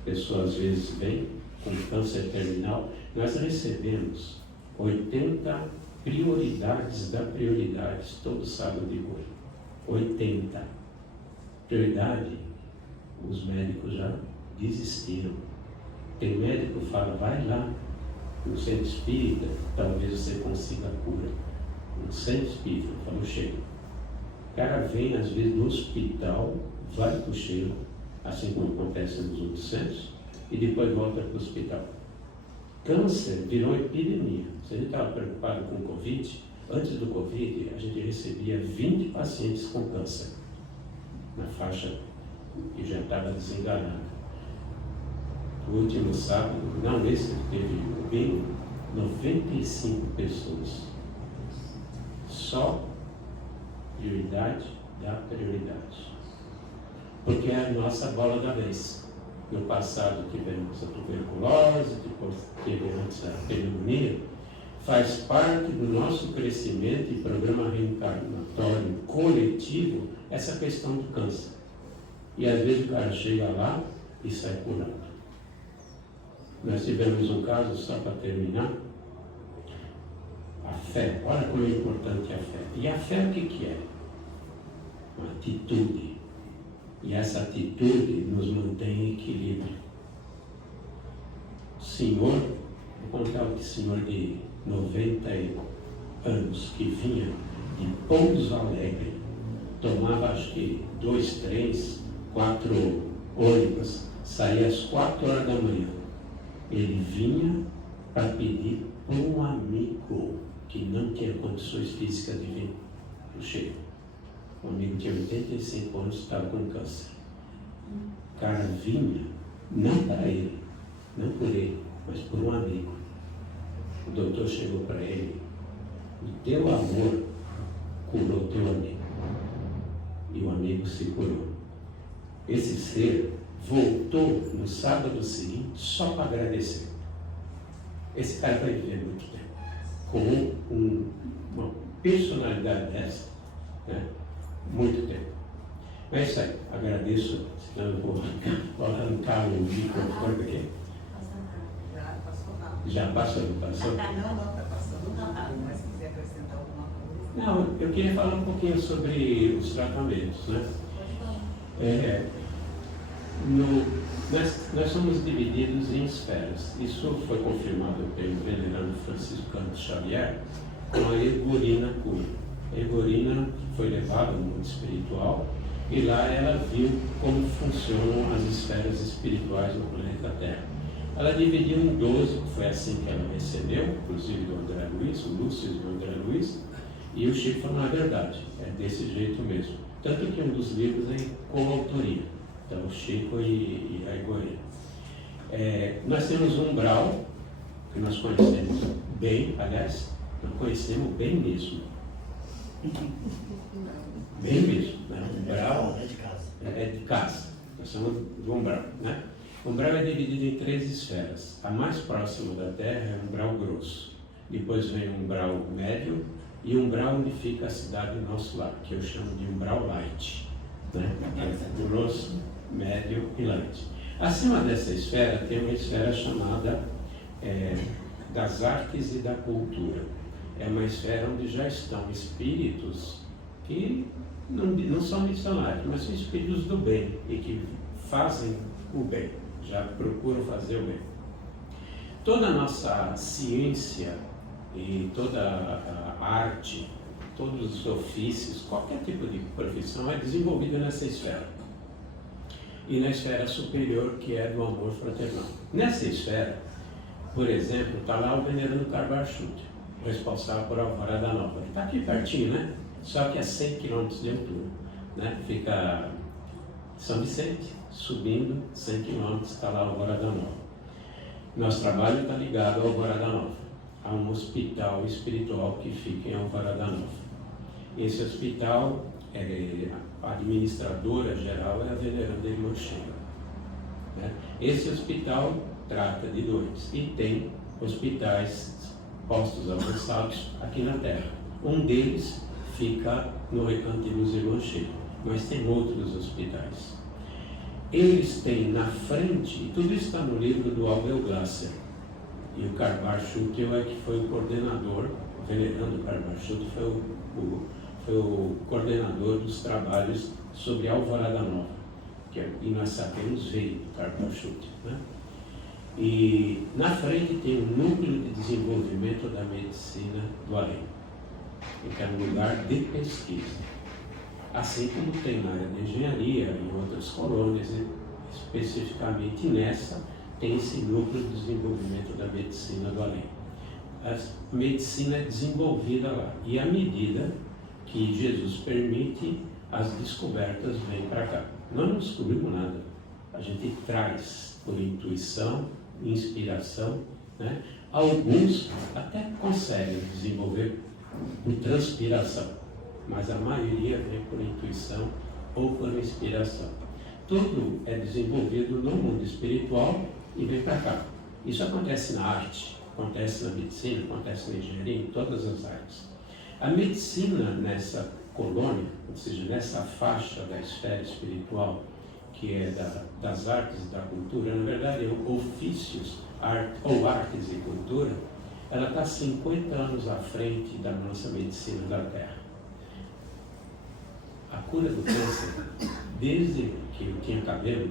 A pessoa às vezes vem com câncer terminal. Nós recebemos 80 prioridades da prioridades todo sábado de cura. 80. Prioridade, os médicos já desistiram. Tem médico que fala, vai lá no centro espírita, talvez você consiga a cura. No centro espírita, falou, chega. O cara vem às vezes do hospital, vai para o cheiro, assim como acontece nos outros centros, e depois volta para o hospital. Câncer virou epidemia. Se a gente estava preocupado com o Covid, antes do Covid, a gente recebia 20 pacientes com câncer na faixa que já estava desenganada. No último sábado, não esse que teve o bingo, 95 pessoas. Só prioridade da prioridade. Porque é a nossa bola da vez. No passado tivemos a tuberculose, depois teve antes a pneumonia. Faz parte do nosso crescimento e programa reencarnatório coletivo essa questão do câncer. E às vezes o cara chega lá e sai curado. Nós tivemos um caso, só para terminar, a fé. Olha como é importante a fé. E a fé o que é? Uma atitude. E essa atitude nos mantém em equilíbrio. O senhor, vou contar o senhor de 90 anos, que vinha de Pouso Alegre, tomava acho que 2 trens, 4 ônibus, saía às 4 horas da manhã. Ele vinha para pedir para um amigo que não tinha condições físicas de vir no cheiro. O amigo tinha 85 anos e estava com câncer. O cara vinha, não para ele, não por ele, mas por um amigo. O doutor chegou para ele, o teu amor curou teu amigo. E o amigo se curou. Esse ser voltou no sábado seguinte só para agradecer. Esse cara vai viver muito tempo. Com uma personalidade dessa, né? Muito tempo. Mas é isso aí, agradeço, senão eu vou arrancar o microfone aqui. Já passou rápido. Já passou? Não, está passando rápido, mas se quiser acrescentar alguma coisa. Não, eu queria falar um pouquinho sobre os tratamentos, né? Nós somos divididos em esferas. Isso foi confirmado pelo venerando Francisco Canto Xavier com a Egorina Cura. A Egorina foi levada ao mundo espiritual e lá ela viu como funcionam as esferas espirituais no planeta Terra. Ela dividiu em 12, foi assim que ela recebeu, inclusive do André Luiz, o Lúcio e o André Luiz, e o Chico falou, na verdade, é desse jeito mesmo. Tanto que um dos livros é em coautoria, então o Chico e a Egorina. Nós temos um umbral, que nós conhecemos bem, aliás, nós conhecemos bem mesmo. Bem mesmo, né? Umbral é de casa. É de casa. Nós somos do umbral, né? O umbral é dividido em 3 esferas. A mais próxima da Terra é o umbral grosso. Depois vem o umbral médio e o umbral onde fica a cidade do nosso lado, que eu chamo de umbral light, né? É grosso, médio e light. Acima dessa esfera tem uma esfera chamada das artes e da cultura. É uma esfera onde já estão espíritos que não são missionários, mas são espíritos do bem e que fazem o bem, já procuram fazer o bem. Toda a nossa ciência e toda a arte, todos os ofícios, qualquer tipo de profissão é desenvolvida nessa esfera. E na esfera superior, que é do amor fraternal. Nessa esfera, Por exemplo, está lá o venerando Carbarchute, responsável por Alvorada Nova. Está aqui pertinho, né? Só que a 100 km de altura. Né? Fica São Vicente, subindo 100 km, está lá Alvorada Nova. Nosso trabalho está ligado a Alvorada Nova. Há um hospital espiritual que fica em Alvorada Nova. Esse hospital, a administradora geral é a veneranda Irmã Sheila. Né? Esse hospital trata de doentes e tem hospitais, postos avançados aqui na Terra. Um deles fica no Recanto dos Irmãos Sheila, mas tem outros hospitais. Eles têm na frente, e tudo isso está no livro do Albert Glasser, e o Carbarchute é que foi o coordenador, o venerando Carbarchute foi o coordenador dos trabalhos sobre Alvorada Nova, e nós sabemos veio do Carbarchute. Né? E na frente tem um núcleo de desenvolvimento da medicina do além, que é um lugar de pesquisa. Assim como tem na área de engenharia, em outras colônias, especificamente nessa, tem esse núcleo de desenvolvimento da medicina do além. A medicina é desenvolvida lá, e à medida que Jesus permite, as descobertas vêm para cá. Nós não descobrimos nada, a gente traz por intuição, inspiração, né? Alguns até conseguem desenvolver por transpiração, mas a maioria vem por intuição ou por inspiração. Tudo é desenvolvido no mundo espiritual e vem para cá. Isso acontece na arte, acontece na medicina, acontece na engenharia, em todas as artes. A medicina nessa colônia, ou seja, nessa faixa da esfera espiritual, que é das artes e da cultura, na verdade, ofícios, artes e cultura, ela está 50 anos à frente da nossa medicina da Terra. A cura do câncer, desde que eu tinha cabelo,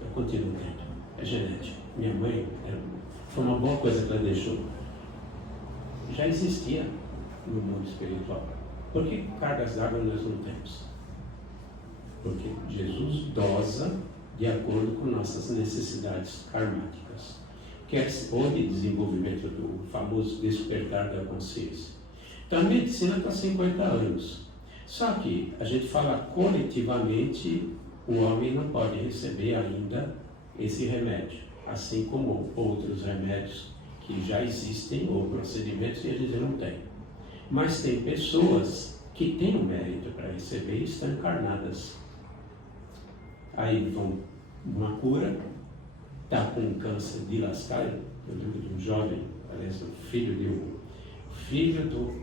eu continuo tendo. É genético. Minha mãe, foi uma boa coisa que ela deixou. Já existia no mundo espiritual. Por que cargas d'água nós não temos? Porque Jesus dosa de acordo com nossas necessidades karmáticas, ou de desenvolvimento do famoso despertar da consciência. Então a medicina está há 50 anos. Só que a gente fala coletivamente, o homem não pode receber ainda esse remédio, assim como outros remédios que já existem ou procedimentos que eles não têm. Mas tem pessoas que têm o mérito para receber e estão encarnadas. Aí vão uma cura, está com um câncer de lascar. Eu lembro de um jovem, aliás, o filho do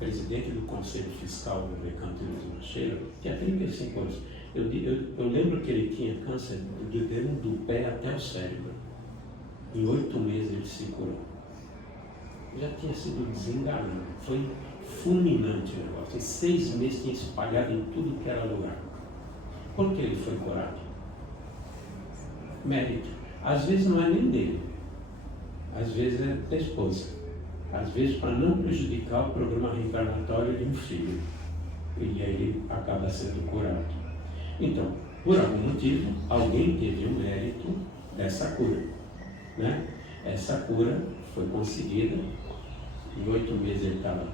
presidente do Conselho Fiscal do Recanto dos Irmãos Sheila, tinha 35 anos. Eu lembro que ele tinha câncer do pé até o cérebro. Em 8 meses ele se curou. Já tinha sido desenganado. Foi fulminante o negócio. Em 6 meses tinha espalhado em tudo que era lugar. Por que ele foi curado? Mérito. Às vezes não é nem dele. Às vezes é da esposa. Às vezes para não prejudicar o programa reencarnatório de um filho. E aí ele acaba sendo curado. Então, por algum motivo, alguém teve o mérito dessa cura. Né? Essa cura foi conseguida. Em 8 meses ele estava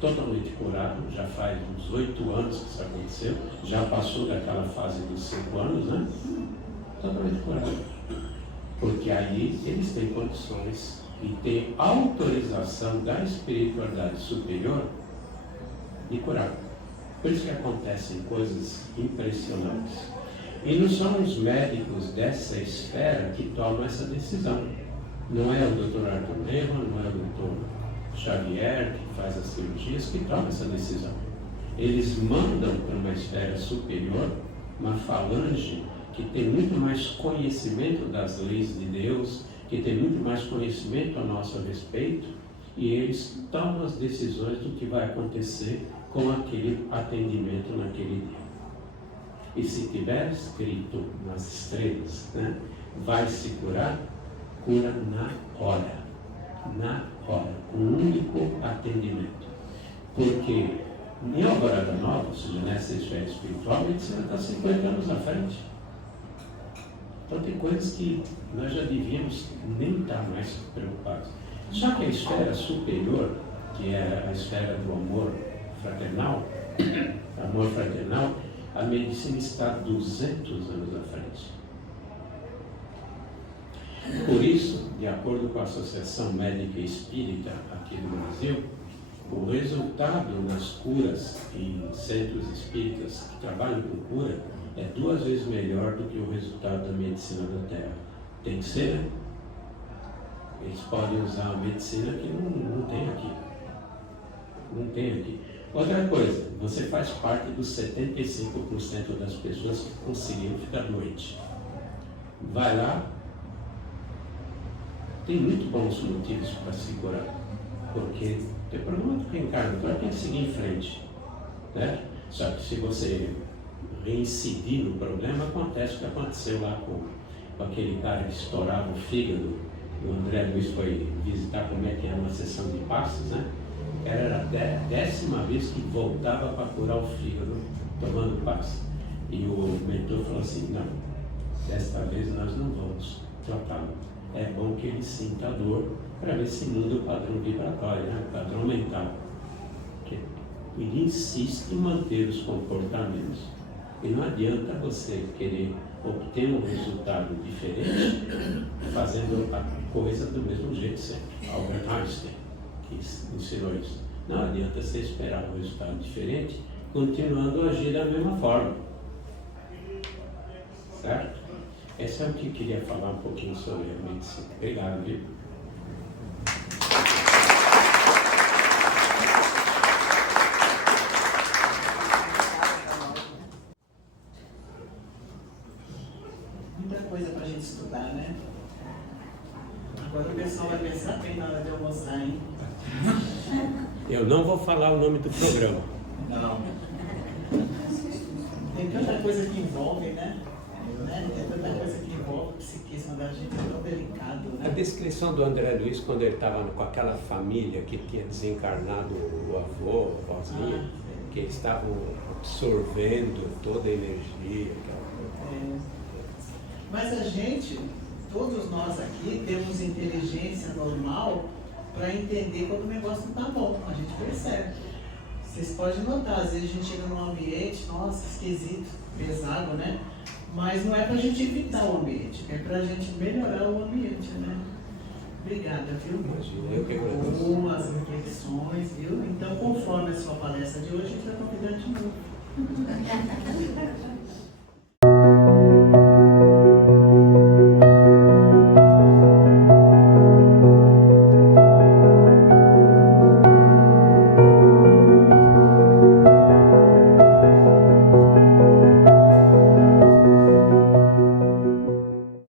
totalmente curado. Já faz uns 8 anos que isso aconteceu. Já passou daquela fase dos 5 anos, né? Totalmente curado. Porque aí eles têm condições e têm autorização da espiritualidade superior de curar. Por isso que acontecem coisas impressionantes. E não são os médicos dessa esfera que tomam essa decisão. Não é o Dr. Arthur Lehmann, não é o Dr. Xavier que faz as cirurgias que tomam essa decisão. Eles mandam para uma esfera superior uma falange que tem muito mais conhecimento das leis de Deus, que tem muito mais conhecimento a nosso respeito, e eles tomam as decisões do que vai acontecer com aquele atendimento naquele dia. E se tiver escrito nas estrelas, né, vai se curar, cura na hora, com um único atendimento. Porque em Alvorada Nova, ou seja, nessa esfera espiritual, a medicina está 50 anos à frente. Então tem coisas que nós já devíamos nem estar mais preocupados. Só que a esfera superior, que é a esfera do amor fraternal, a medicina está 200 anos à frente. Por isso, de acordo com a Associação Médica Espírita aqui do Brasil, o resultado nas curas em centros espíritas que trabalham com cura é 2 vezes melhor do que o resultado da medicina da Terra. Tem que ser, né? Eles podem usar a medicina que não tem aqui. Não tem aqui. Outra coisa, você faz parte dos 75% das pessoas que conseguiram ficar doentes. Vai lá, tem muito bons motivos para se curar, porque o problema do reencarnatório tem que seguir em frente, né? Só que se você reincidir no problema, acontece o que aconteceu lá com aquele cara que estourava o fígado. O André Luiz foi visitar como é que era uma sessão de passes, né? Era a 10ª vez que voltava para curar o fígado tomando passe. E o mentor falou assim, não, desta vez nós não vamos tratá-lo. É bom que ele sinta a dor para ver se muda o padrão vibratório, né? O padrão mental. Porque ele insiste em manter os comportamentos. E não adianta você querer obter um resultado diferente fazendo a coisa do mesmo jeito sempre. Albert Einstein, que ensinou isso. Não adianta você esperar um resultado diferente continuando a agir da mesma forma. Certo? Esse é o que eu queria falar um pouquinho sobre a medicina. Obrigado, viu? Muita coisa pra gente estudar, né? Agora o pessoal vai pensar bem na hora de almoçar, hein? Eu não vou falar o nome do programa. Não. Tem tanta coisa que envolve, né? Tem tanta coisa que envolve o psiquismo da gente, é tão delicado, A né? descrição do André Luiz, quando ele estava com aquela família que tinha desencarnado o avô, a avózinha, que eles estavam absorvendo toda a energia. Mas a gente, todos nós aqui, temos inteligência normal para entender quando o negócio não está bom. A gente percebe. Vocês podem notar, às vezes a gente chega num ambiente, nossa, esquisito, pesado, né? Mas não é para a gente evitar o ambiente, é para a gente melhorar o ambiente, né? Obrigada, viu? Imagina, eu que agradeço. Algumas reflexões, viu? Então, conforme a sua palestra de hoje, a gente vai convidar de novo.